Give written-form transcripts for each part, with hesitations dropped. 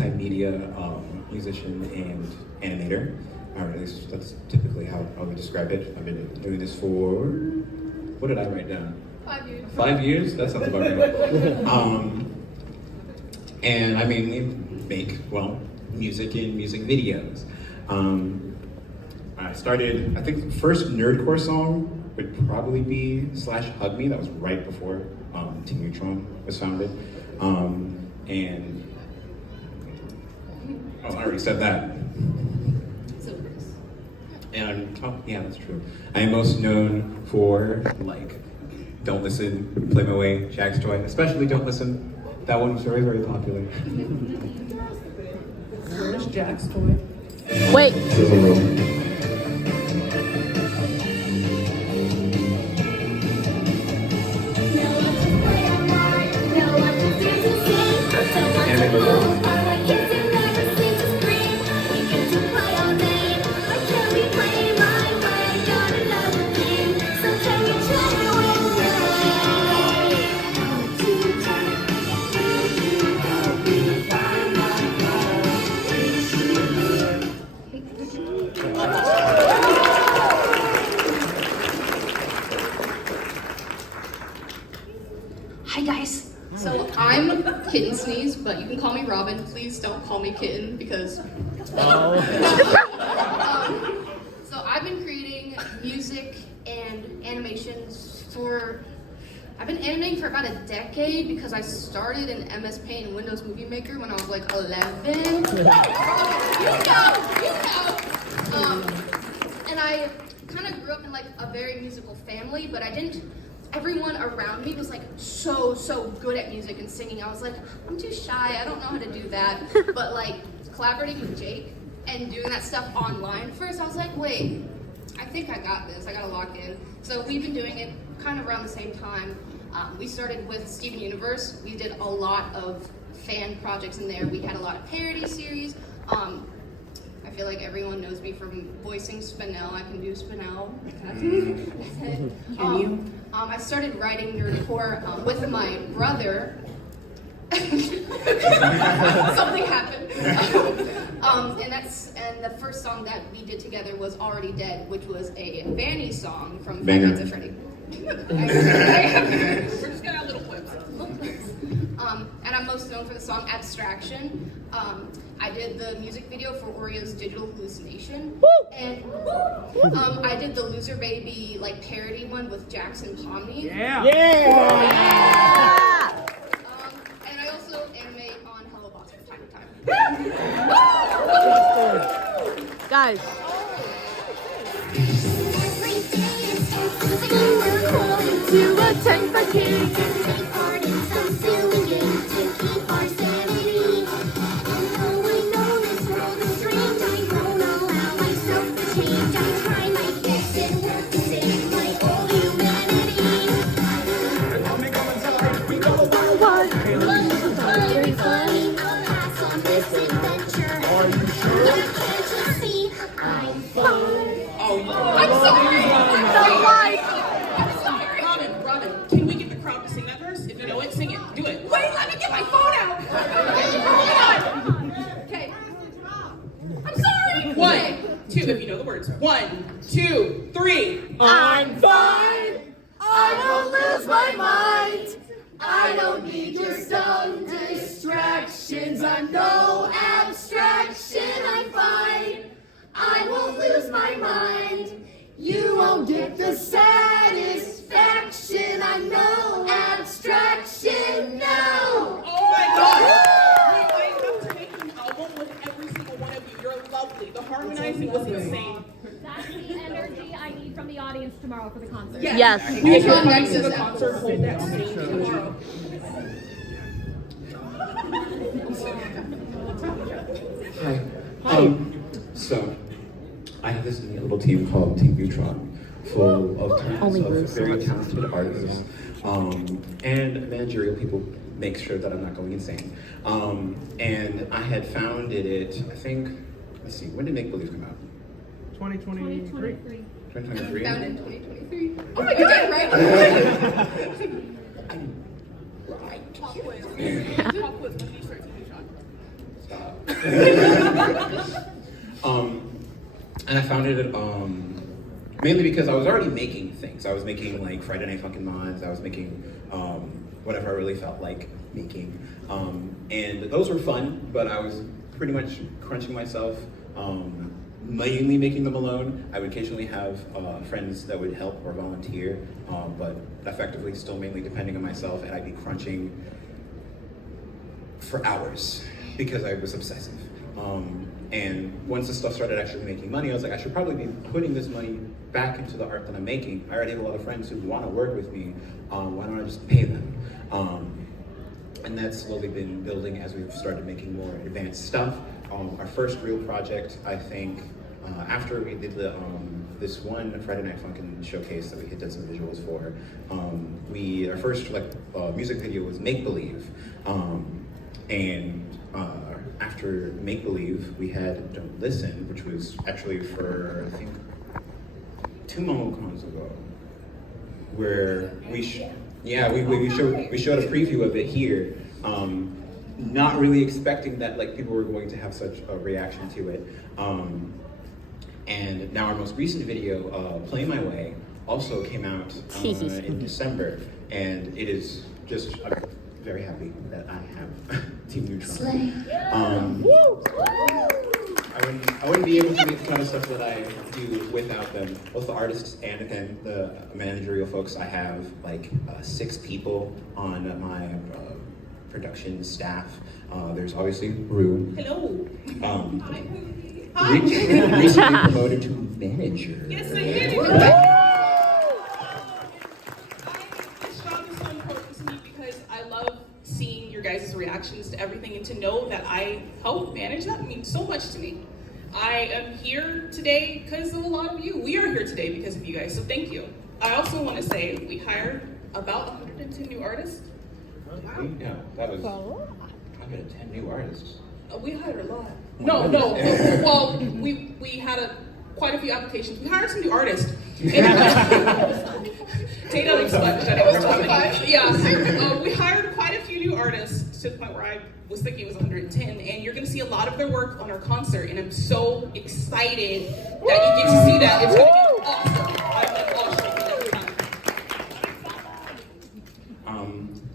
multimedia musician and animator. Or at least that's typically how I would describe it. I've been doing this for, what did I write down? 5 years. 5 years? That sounds about right. And I mainly make, well, music and music videos. I started, I think the first nerdcore song would probably be /Hug Me. That was right before Team Neutron was founded. And, oh, I already said that. And yeah, that's true. I am most known for, like, Don't Listen, Play My Way, Jack's Joy, especially Don't Listen. That one was very, very popular. Where's Jack's Joy? Wait. Hi guys. So I'm Kitten Sneeze, but you can call me Robin. Please don't call me Kitten because. So I've been creating music and animations for. I've been animating for about a decade because I started in MS Paint and Windows Movie Maker when I was like 11. You know. And I kind of grew up in like a very musical family, but I didn't. Everyone around me was like so good at music and singing. I was like, I'm too shy, I don't know how to do that. But like collaborating with Jake and doing that stuff online first, I was like, wait, I think I got this, I gotta lock in. So we've been doing it kind of around the same time. We started with Steven Universe. We did a lot of fan projects in there. We had a lot of parody series. I feel like everyone knows me from voicing Spinel. I can do Spinel. Can you? I started writing nerdcore with my brother. Something happened. And the first song that we did together was Already Dead, which was a Vanny song from Five Nights at Freddy. We're just gonna have little clips. And I'm most known for the song Abstraction. I did the music video for Oreo's Digital Hallucination. And I did the Loser Baby like parody one with Jackson Pomney. Yeah! And I also animate on Hello Boss from time to time. Guys. To attend the kids. Take part in some silly games to keep our sanity. And though I know this world is strange, I won't allow myself to change. I try my best and work to save my old humanity. Very funny, I'll pass on this adventure. But can't you see, I'm fun. I'm sorry! Can we get the crowd to sing that verse? If you know it, sing it. Do it. Wait, let me get my phone out! Okay. I'm sorry! 1, 2, if you know the words. 1, 2, 3. I'm fine. I won't lose my mind. I don't need your dumb distractions. I'm no abstraction. I'm fine. I won't lose my mind. You won't get the satisfaction. I'm no abstraction. No. Oh my God! Wait, I have to make an album with every single one of you. You're lovely. The harmonizing was insane. That's the energy I need from the audience tomorrow for the concert. Yes. Neutron Nexus Concert hold that stage tomorrow. Hi. So, I have this neat little team called Team Neutron, full of tons of very talented artists, and managerial people make sure that I'm not going insane. And I had founded it, I think, let's see, when did Make Believe come out? 2023. 2023? Found in 2023. Oh my God, right? Pop quiz. Pop quiz. When do you start TV shot? Stop. And I founded it mainly because I was already making things. I was making like Friday Night Funkin' Mods. I was making whatever I really felt like making. And those were fun, but I was pretty much crunching myself, mainly making them alone. I would occasionally have friends that would help or volunteer, but effectively still mainly depending on myself, and I'd be crunching for hours because I was obsessive. And once the stuff started actually making money, I was like, I should probably be putting this money back into the art that I'm making. I already have a lot of friends who want to work with me. Why don't I just pay them? And that's slowly been building as we've started making more advanced stuff. Our first real project, I think, after we did the this one Friday Night Funkin' showcase that we had done some visuals for, our first music video was Make Believe, and after Make Believe, we had Don't Listen, which was actually for I think 2 Momocons ago, where we showed a preview of it here, not really expecting that people were going to have such a reaction to it. And now our most recent video, Play My Way, also came out in December, and it is just, I'm very happy that I have Team Neutron. I wouldn't be able to make the kind of stuff that I do without them, both the artists and again the managerial folks. I have 6 people on my production staff. There's obviously Rue. Hello. Hi. Recently promoted to manager. Yes, I did. This job is so important to me because I love seeing your guys' reactions to everything, and to know that I help manage that means so much to me. I am here today because of a lot of you. We are here today because of you guys, so thank you. I also want to say we hired about 110 new artists. Wow. Yeah, that was 110 new artists. We hired a lot. No. Well, we had quite a few applications. We hired some new artists. Take out expunged. Yeah. We hired quite a few new artists to the point where I was thinking it was 110, and you're going to see a lot of their work on our concert, and I'm so excited that you get to see that. It's going to be awesome.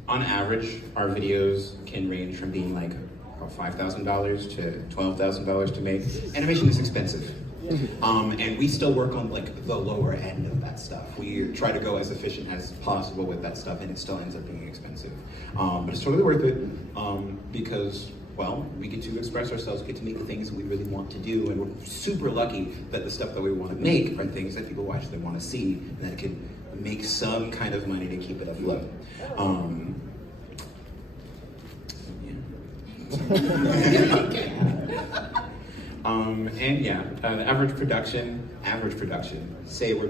On average, our videos can range from being $5,000 to $12,000 to make. Animation is expensive. And we still work on the lower end of that stuff. We try to go as efficient as possible with that stuff, and it still ends up being expensive. But it's totally worth it because, well, we get to express ourselves, we get to make the things that we really want to do, and we're super lucky that the stuff that we want to make are things that people actually want to see, and that it can make some kind of money to keep it afloat. And yeah, the average production, say we're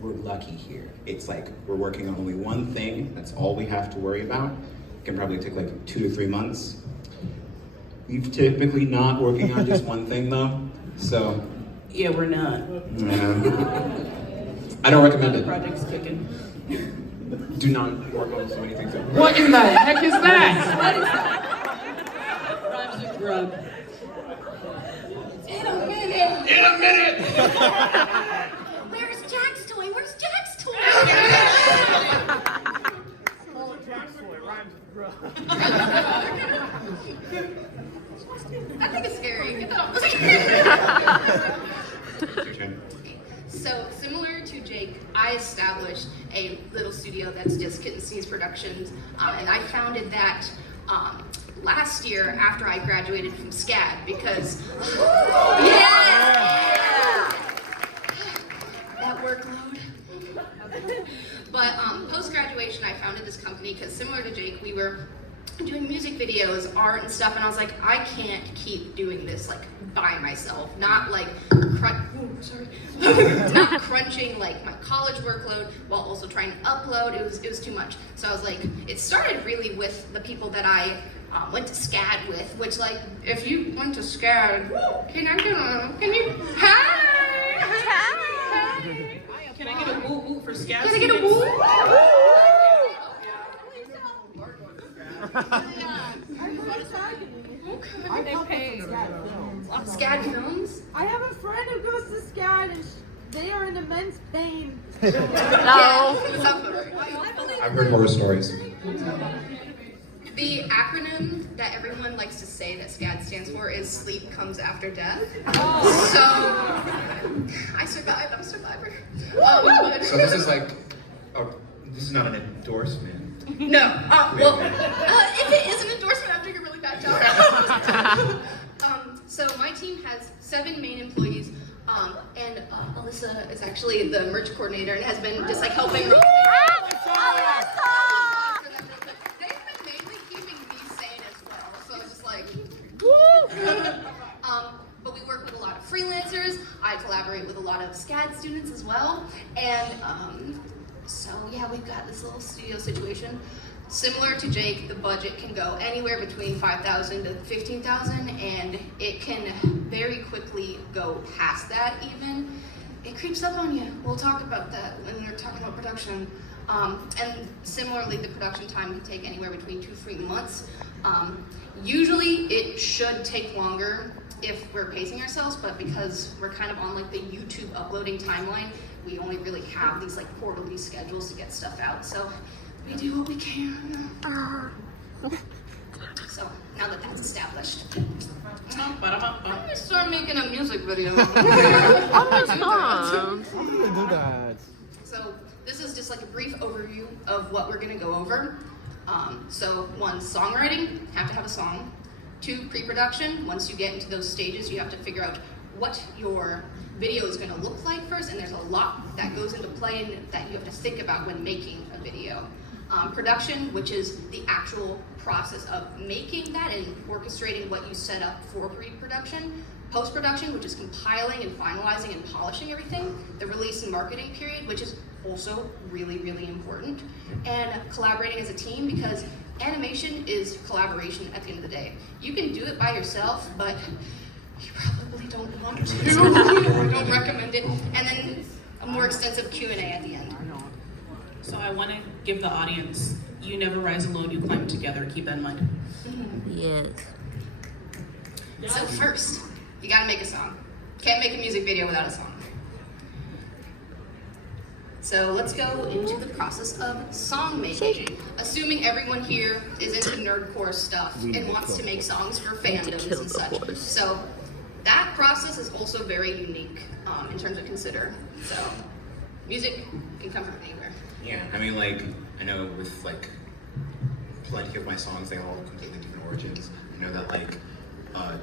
lucky here. It's we're working on only one thing, that's all we have to worry about. It can probably take 2 to 3 months. We've typically not working on just one thing though, so. Yeah, we're not. I don't recommend it. Project's kicking. Do not work on so many things. What in the heck is that? Rhymes with grub. In a minute. Where's Jack's toy? I think it's scary. Get that off. So, similar to Jake, I established a little studio that's just Kitten Sneeze Productions, and I founded that last year after I graduated from SCAD because, that workload. But post-graduation, I founded this company because similar to Jake, we were doing music videos, art and stuff, and I was like, I can't keep doing this by myself, not not crunching my college workload while also trying to upload. It was too much. So I was like, it started really with the people that I went to SCAD with, which if you went to SCAD, can you, hi. Can I get a woo woo for SCAD? Can I get a woo? They pay. SCAD Films. I have a friend who goes to SCAD and they are in immense pain. No. I've heard horror stories. The acronym that everyone likes to say that SCAD stands for is Sleep Comes After Death. So, I survived. I'm a survivor. So this is like, this is not an endorsement. No. Well, if it is an endorsement, I'm doing a really bad job. So my team has 7 main employees, and Alyssa is actually the merch coordinator and has been just like helping. They've been mainly keeping me sane as well, so it's just like. But we work with a lot of freelancers. I collaborate with a lot of SCAD students as well, and so yeah, we've got this little studio situation. Similar to Jake, the budget can go anywhere between $5,000 to $15,000, and it can very quickly go past that even. It creeps up on you. We'll talk about that when we're talking about production. And similarly, the production time can take anywhere between 2 to 3 months. Usually, it should take longer if we're pacing ourselves, but because we're kind of on like the YouTube uploading timeline, we only really have these like quarterly schedules to get stuff out. So we do what we can. So now that that's established, I'm gonna start making a music video. So this is just like a brief overview of what we're gonna go over. So 1, songwriting, have to have a song. 2, pre-production. Once you get into those stages, you have to figure out what your video is gonna look like first, and there's a lot that goes into play and that you have to think about when making a video. Production, which is the actual process of making that and orchestrating what you set up for pre-production. Post-production, which is compiling and finalizing and polishing everything. The release and marketing period, which is also really, really important. And collaborating as a team, because animation is collaboration at the end of the day. You can do it by yourself, but you probably don't want to. I don't recommend it. And then a more extensive Q&A at the end. So I want to give the audience, you never rise alone, you climb together. Keep that in mind. Yes. So first, you gotta make a song. Can't make a music video without a song. So let's go into the process of song making. Assuming everyone here is into nerdcore stuff and wants to make songs for fandoms and such. So that process is also very unique in terms of consider. So music can come from anywhere. Yeah, I mean, like, I know with, like, plenty of my songs, they all have completely different origins. I know that, like,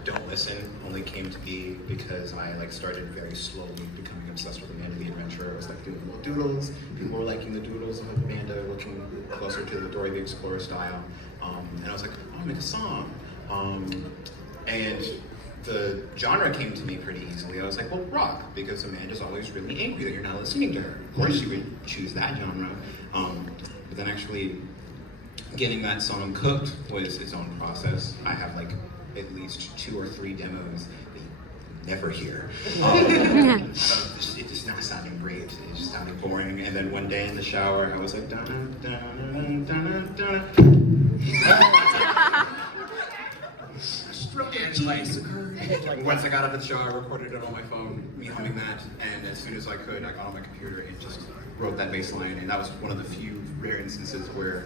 Don't Listen only came to be because I, like, started very slowly becoming obsessed with Amanda the Adventurer. I was, like, doing little doodles. People were liking the doodles of Amanda, looking closer to the Dory the Explorer style. And I was like, oh, I'll make a song. And the genre came to me pretty easily. I was like, well, rock, because Amanda's always really angry that you're not listening to her. Of course she would choose that genre. But then actually getting that song cooked was its own process. I have like at least 2 or 3 demos that you never hear. It just not sounding great. It just sounded boring. And then one day in the shower, I was like, once I got out of the show, I recorded it on my phone, me humming that, and as soon as I could, I got on my computer and just wrote that bass line, and that was one of the few rare instances where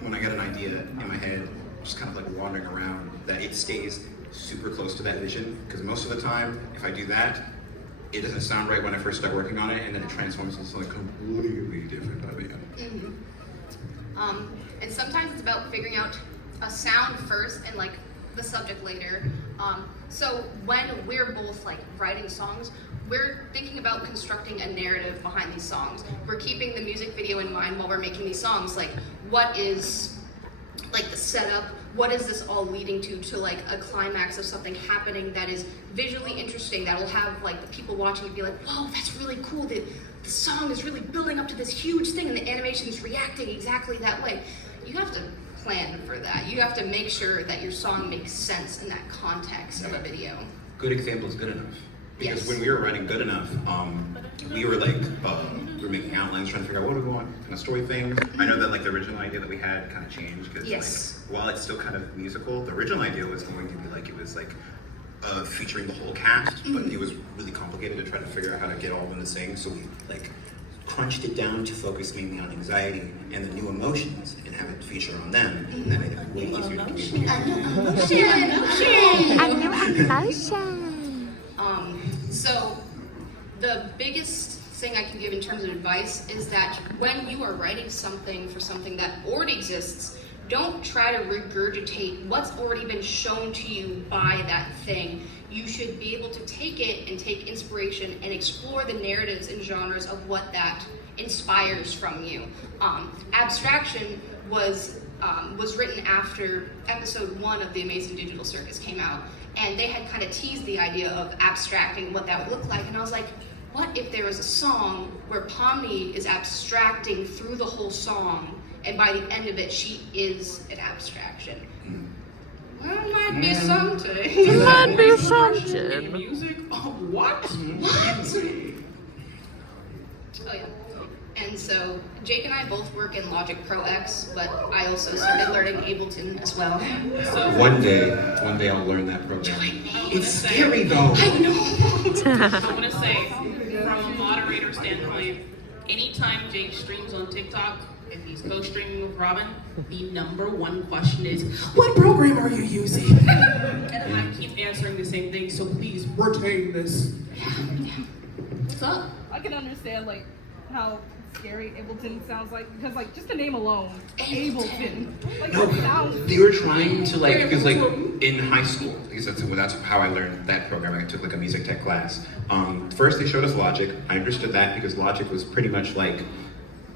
when I get an idea in my head, just kind of like wandering around, that it stays super close to that vision, because most of the time, if I do that, it doesn't sound right when I first start working on it, and then it transforms into something completely different by the end. And sometimes it's about figuring out a sound first and like the subject later. So when we're both like writing songs, we're thinking about constructing a narrative behind these songs. We're keeping the music video in mind while we're making these songs. Like, what is like the setup? What is this all leading to like a climax of something happening that is visually interesting, that will have like the people watching be like, whoa, that's really cool. The song is really building up to this huge thing and the animation is reacting exactly that way. You have to plan for that. You have to make sure that your song makes sense in that context of a video. Good example is good enough. Because Yes. when we were writing Good Enough, we were like, we were making outlines, trying to figure out what do we want, kind of story things. I know that like the original idea that we had kind of changed because Yes. like, while it's still kind of musical, the original idea was going to be like, it was like featuring the whole cast, but it was really complicated to try to figure out how to get all of them to sing. So we like crunched it down to focus mainly on anxiety and the new emotions and have it feature on them. And that made it way easier to communicate. So the biggest thing I can give in terms of advice is that when you are writing something for something that already exists, don't try to regurgitate what's already been shown to you by that thing. You should be able to take it and take inspiration and explore the narratives and genres of what that inspires from you. Abstraction was written after episode 1 of The Amazing Digital Circus came out, and they had kind of teased the idea of abstracting what that would look like, and I was like, what if there was a song where Pomni is abstracting through the whole song, and by the end of it, she is an abstraction? Well, it might be something. It might be something. Music? Oh, what? What? Oh yeah. And so Jake and I both work in Logic Pro X, but I also started learning Ableton as well. So One day I'll learn that program. It's scary though. I know. I want to say, from a moderator standpoint, anytime Jake streams on TikTok, if he's co-streaming with Robin, the number one question is, what program are you using? And I keep answering the same thing, so please retain this. What's up? I can understand like how scary Ableton sounds like, because like just the name alone, Ableton. Like No, that sounds. they were trying to like, because like in high school, because that's how I learned that program. I took like a music tech class. First they showed us Logic. I understood that because Logic was pretty much like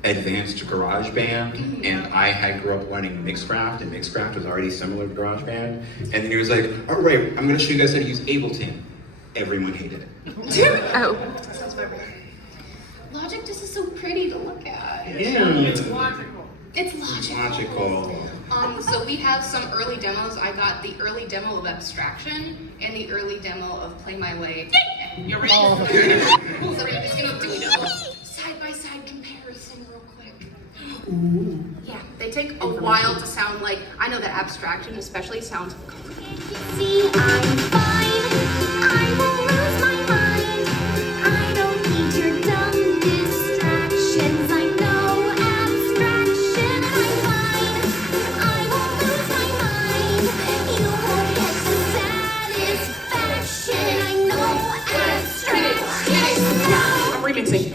advanced GarageBand, and I had grew up learning Mixcraft, and Mixcraft was already similar to GarageBand. And then he was like, all right, I'm gonna show you guys how to use Ableton. Everyone hated it. Oh. That sounds about right. Logic just is so pretty to look at. Yeah. It's logical. It's logical. So we have some early demos. I got the early demo of Abstraction and the early demo of Play My Way. You're ready? So we're just gonna do a side-by-side comparison real quick. Yeah, they take a while to sound like, I know that Abstraction especially sounds See, I'm fine. I won't lose my mind. I don't need your dumb distractions. I know abstraction. I'm fine. I won't lose my mind. You won't get satisfaction. I know abstraction. I'm remixing.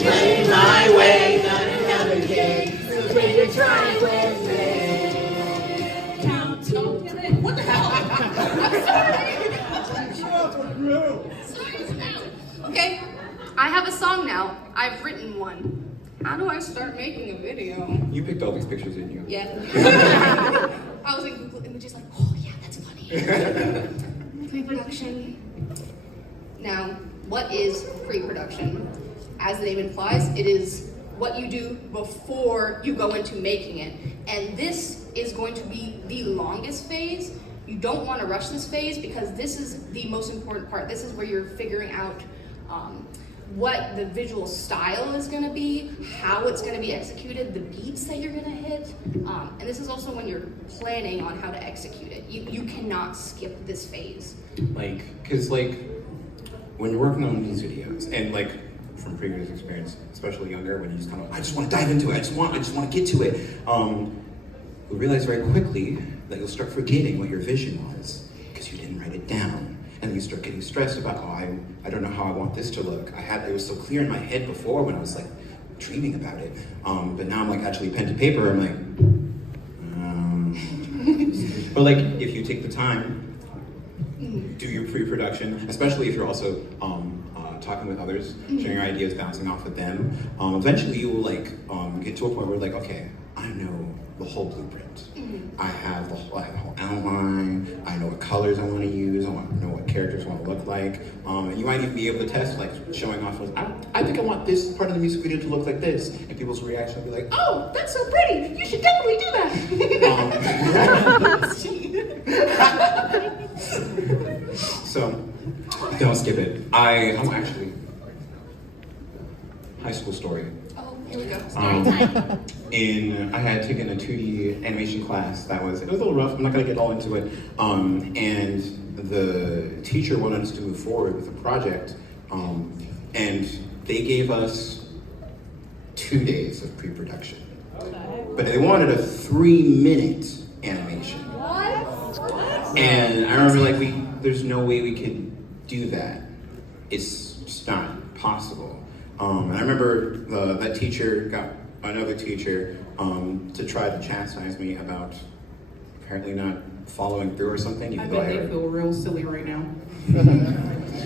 Play my way, not another day. Will you try with me? What the hell? okay. I have a song now. I've written one. How do I start making a video? You picked all these pictures, didn't you? Yeah. I was in Google images like, oh yeah, that's funny. Pre-production. Now, what is pre-production? As the name implies, it is what you do before you go into making it. And this is going to be the longest phase. You don't want to rush this phase because this is the most important part. This is where you're figuring out what the visual style is going to be, how it's going to be executed, the beats that you're going to hit. And this is also when you're planning on how to execute it. You cannot skip this phase. Like, cause like, when you're working on these videos, and like, from previous experience, especially younger, when you just kind of, I just want to dive into it, I just want to get to it. You'll realize very quickly that you'll start forgetting what your vision was, because you didn't write it down. And you start getting stressed about, oh, I don't know how I want this to look. It was so clear in my head before when I was like dreaming about it. But now I'm like actually pen to paper, I'm like, but like if you take the time, do your pre-production, especially if you're also talking with others, sharing your ideas, bouncing off with them. Eventually you will like get to a point where like, okay, I know the whole blueprint. I have the whole outline. I know what colors I want to use. I know what characters want to look like. And you might even be able to test, like showing off. I think I want this part of the music video to look like this, and people's reaction will be like, "Oh, that's so pretty! You should definitely do that." So don't skip it. I'm actually school story. Oh, here we go. I had taken a 2D animation class it was a little rough, I'm not gonna get all into it. And the teacher wanted us to move forward with a project, and they gave us 2 days of pre-production. But they wanted a 3-minute animation. What? And I remember there's no way we could do that. It's just not possible. And I remember that teacher got another teacher to try to chastise me about apparently not following through or something. I bet they feel real silly right now. I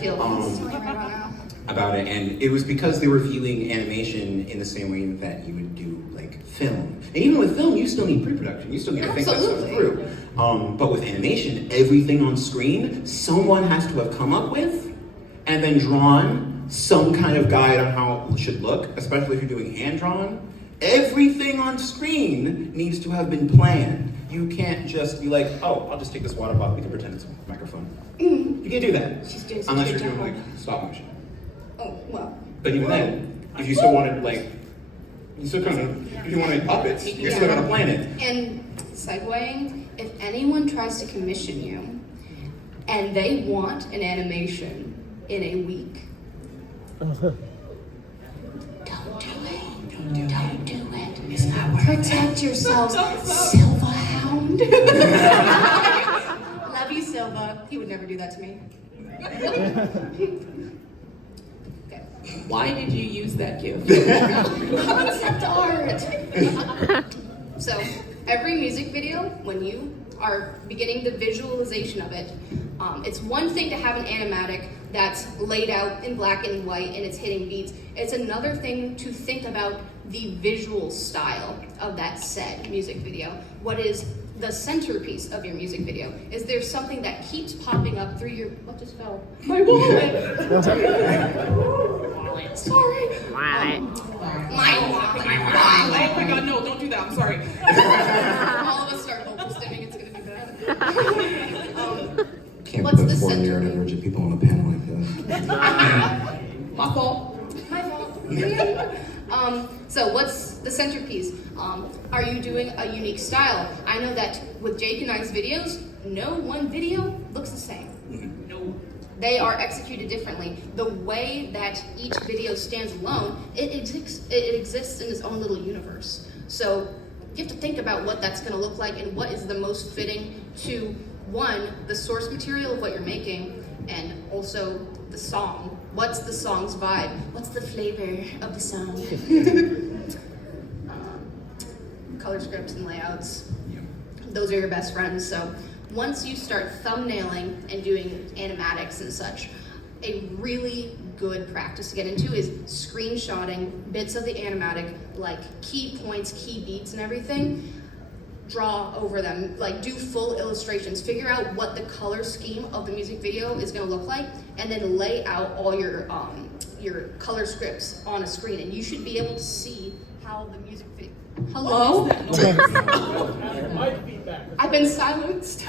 feel silly right now. About it, and it was because they were viewing animation in the same way that you would do film. And even with film, you still need pre-production. You still need to think that stuff through. But with animation, everything on screen, someone has to have come up with and then drawn some kind of guide on how it should look, especially if you're doing hand-drawn. Everything on screen needs to have been planned. You can't just be like, oh, I'll just take this water bottle, we can pretend it's a microphone. You can't do that. Unless you're doing stop motion. Oh, well. But even then, if you still wanted if you wanted puppets, you're still gonna plan it. And segueing, if anyone tries to commission you and they want an animation in a week, don't do it. Don't do it. It's not worth it. Protect yourselves, Silva Hound. Love you, Silva. He would never do that to me. Why did you use that gift? Concept art. So every music video, when you are beginning the visualization of it, it's one thing to have an animatic that's laid out in black and white and it's hitting beats. It's another thing to think about the visual style of that said music video. What is the centerpiece of your music video? Is there something that keeps popping up through your, what just fell? My wallet! Sorry. My wallet. Oh my god, no, don't do that, I'm sorry. All of us start vocal stimming, it's gonna be bad. Can't What's put the 4 center? neurodivergent people on a panel like this. My fault. My fault. So what's the centerpiece? Are you doing a unique style? I know that with Jake and I's videos, no one video looks the same. No. They are executed differently. The way that each video stands alone, it exists in its own little universe. So you have to think about what that's gonna look like and what is the most fitting to, one, the source material of what you're making, and also the song. What's the song's vibe? What's the flavor of the song? Color scripts and layouts. Those are your best friends. So once you start thumbnailing and doing animatics and such, a really good practice to get into is screenshotting bits of the animatic, like key points, key beats and everything. Draw over them, do full illustrations, figure out what the color scheme of the music video is going to look like, and then lay out all your color scripts on a screen, and you should be able to see how the music video. Hello? I've been silenced.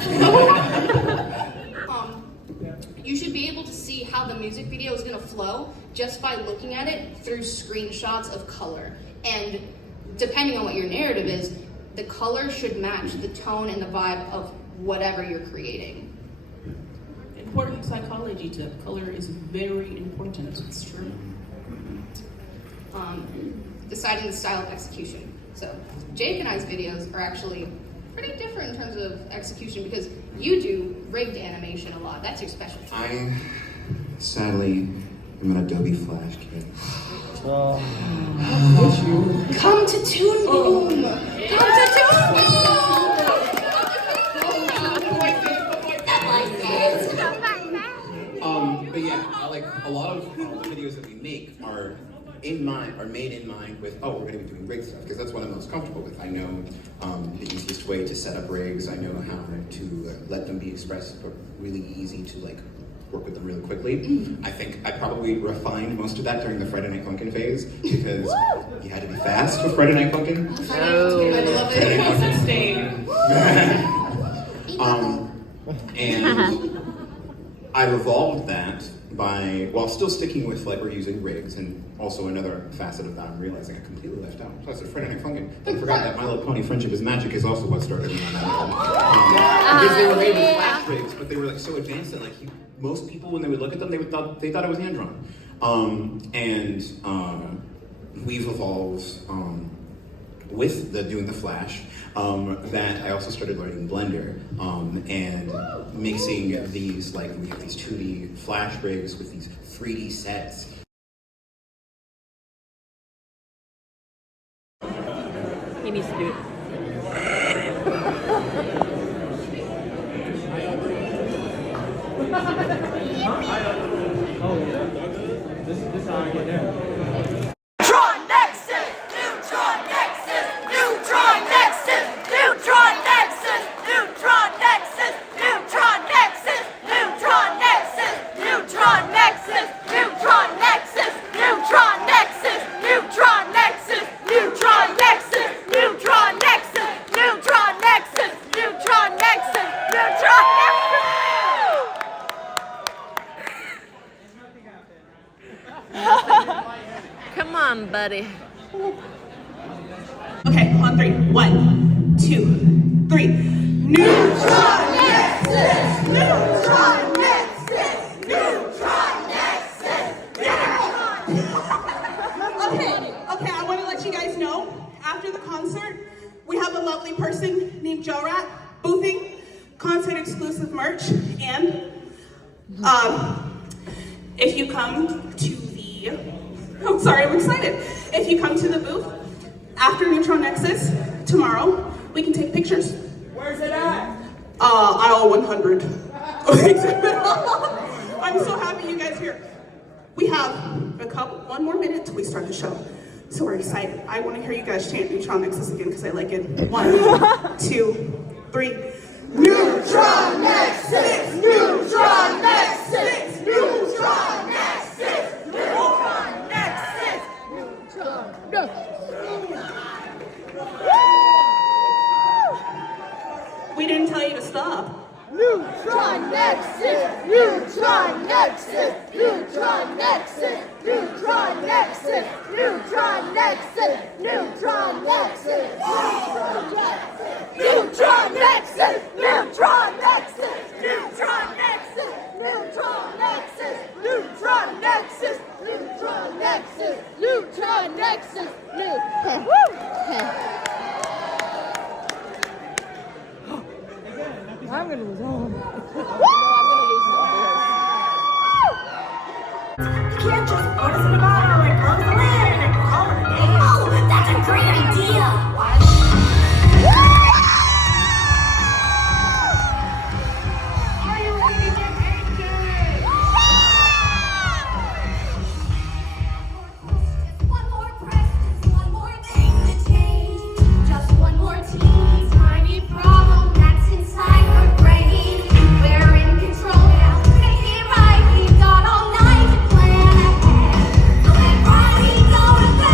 You should be able to see how the music video is going to flow just by looking at it through screenshots of color, and depending on what your narrative is, the color should match the tone and the vibe of whatever you're creating. Important psychology tip. Color is very important. It's true. Deciding the style of execution. So Jake and I's videos are actually pretty different in terms of execution because you do rigged animation a lot. That's your specialty. I sadly am an Adobe Flash kid. Come to Toon Boom! Come to Toon Boom! But yeah, a lot of the videos that we make are made in mind with, oh, we're going to be doing rig stuff, because that's what I'm most comfortable with. I know the easiest way to set up rigs. I know how to let them be expressed, but really easy to work with them really quickly. I think I probably refined most of that during the Friday Night Funkin' phase, because you had to be fast with Friday Night Funkin'. I love it. And I've evolved that by, while still sticking with like we're using rigs, and also another facet of that I'm realizing I completely left out. Plus, a frenetic funkin'. I forgot that My Little Pony Friendship is Magic is also what started me on that. Because they were made with flash rigs, but they were like so advanced that like most people when they would look at them, they thought it was hand drawn. We've evolved with doing the flash. That I also started learning Blender and mixing these, like we have these 2D flash rigs with these 3D sets. He needs to do it. This is how I get there. Neutron Nexus! Neutron Nexus! Neutron Nexus! Neutron Nexus! Neutron Nexus! Neutron Nexus! Neutron Nexus! Neutron Nexus! Neutron Nexus! Neutron Nexus! Neutron Nexus! Neutron Nexus! Neutron Nexus! Neutron Nexus! Neutron Nexus! Neutron Nexus! Come on, buddy. Okay, on three. 1, 2, 3. Neutron Nexus! Neutron Nexus! Neutron Nexus! Okay, I want to let you guys know, after the concert, we have a lovely person named Joe Rat boothing concert exclusive merch, and if you come to the, I'm sorry, I'm excited. If you come to the booth after Neutron Nexus tomorrow, we can take pictures. Where's it at? Aisle 100. I'm so happy you guys are here. We have one more minute till we start the show. So we're excited. I want to hear you guys chant Neutron Nexus again because I like it. 1, 2, 3. Neutron Nexus! Neutron Nexus! Neutron Nexus! Neutron Nexus! Neutron Nexus! We didn't tell you to stop. Neutron Nexus! Neutron Nexus! Neutron Nexus! Neutron Nexus! Neutron Nexus! Neutron Nexus! Neutron Nexus! Neutron Nexus! Neutron Nexus! Neutron Nexus! Neutron Nexus! Neutron Nexus! Neutron Nexus! I'm gonna lose all of it. You can't just put us in a bottle and close the lid and call it a day. Oh, that's a great idea! Are you ready to take it? Just one more press, just one more thing to change. Just one more teeny tiny problem that's inside her brain. We're in control now, make it right. We've got all night to plan ahead. So let Riley go to bed.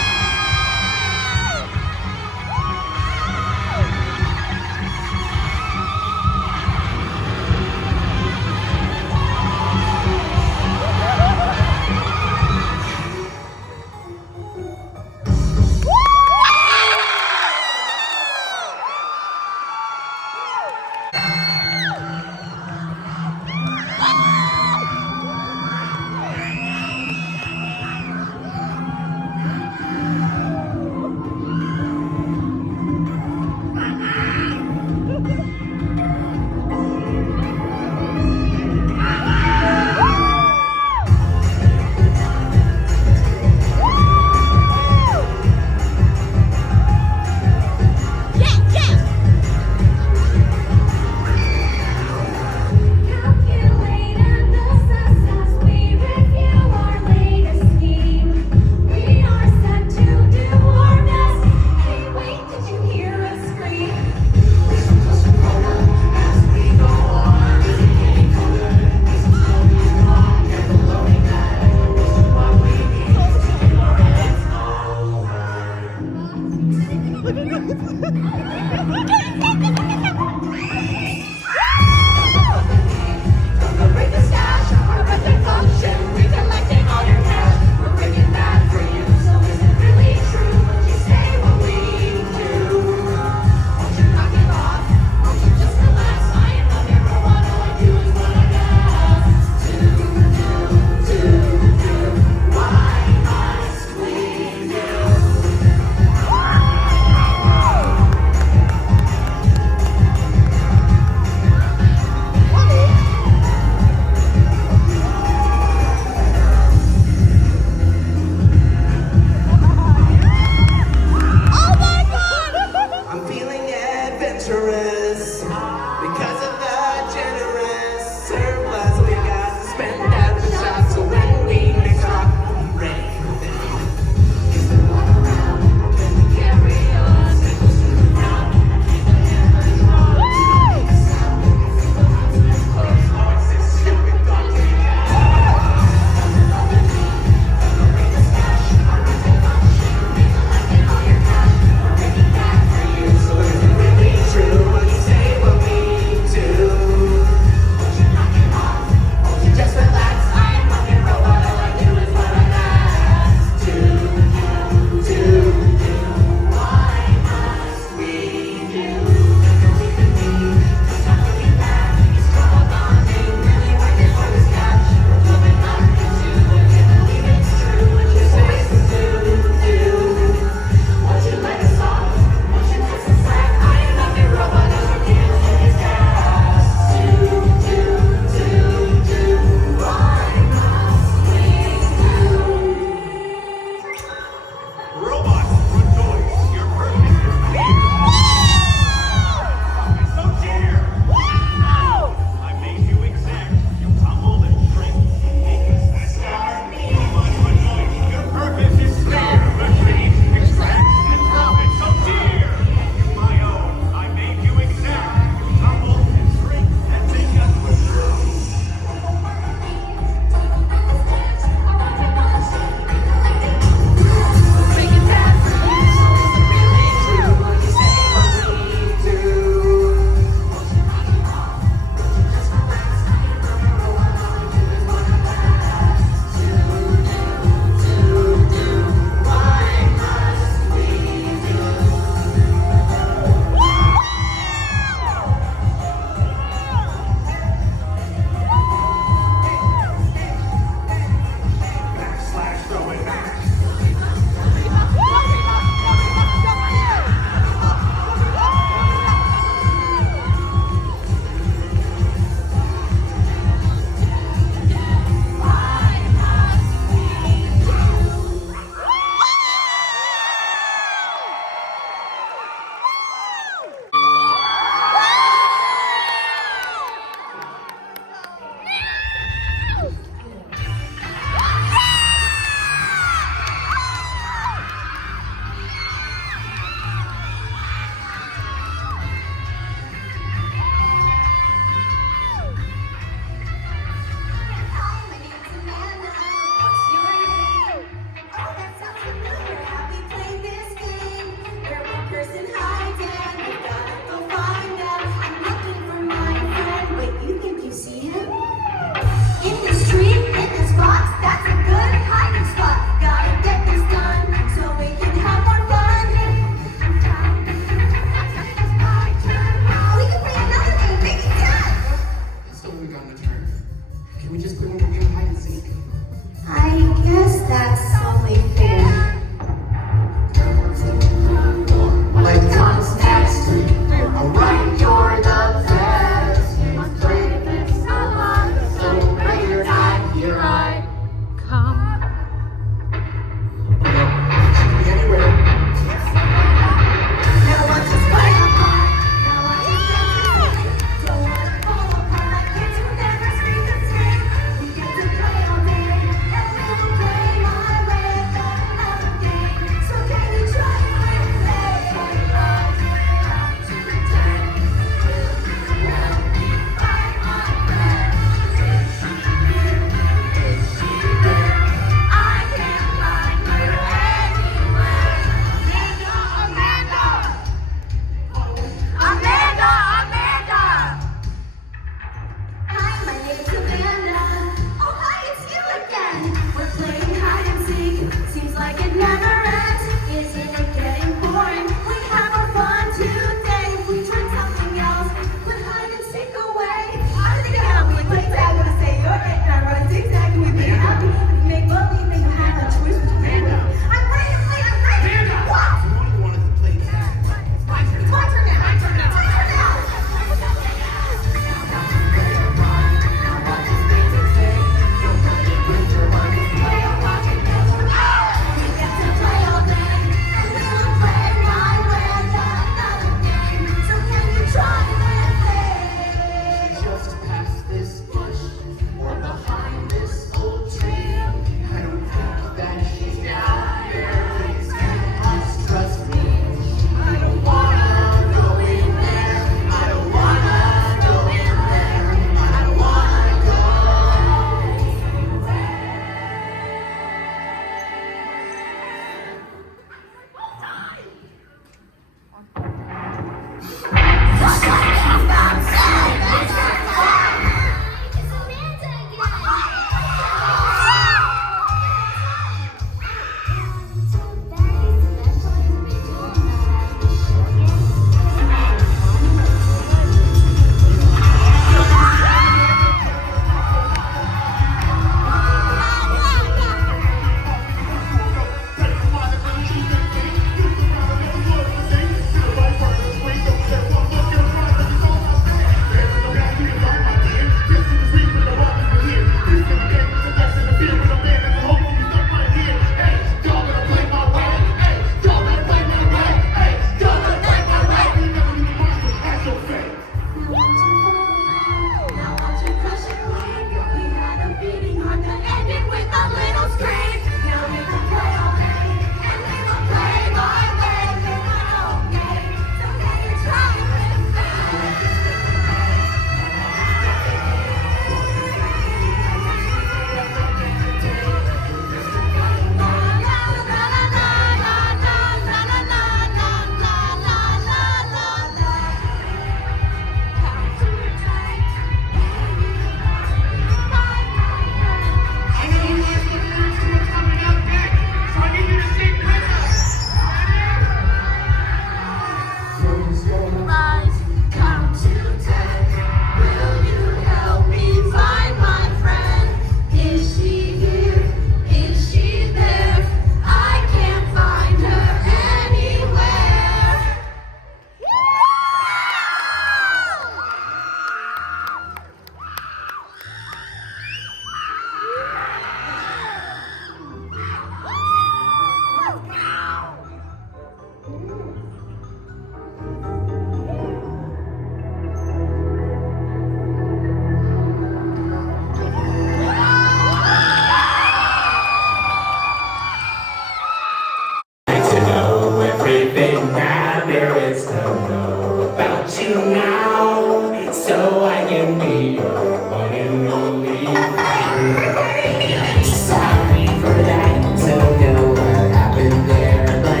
one and only friend. Sorry for that, don't know what happened there, but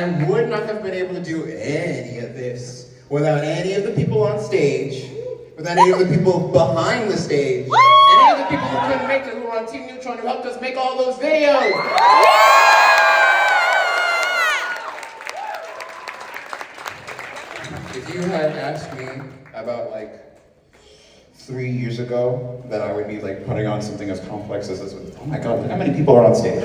I would not have been able to do any of this without any of the people on stage, without any of the people behind the stage, and any of the people who couldn't make it, who were on Team Neutron, who helped us make all those videos. If you had asked me about like 3 years ago that I would be like putting on something as complex as this, oh my god, look how many people are on stage.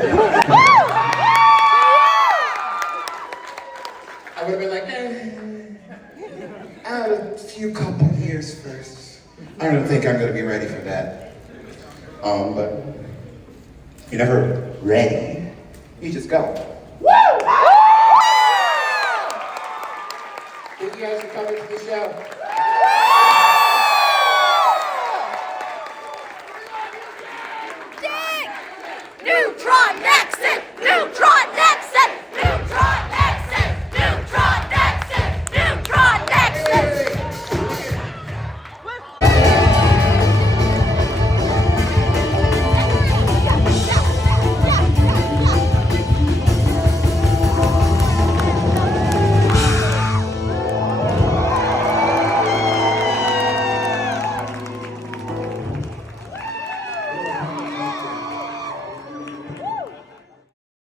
I would have been like, a few couple years first. I don't think I'm gonna be ready for that. But you're never ready. You just go. Woo! Thank you guys for coming to the show.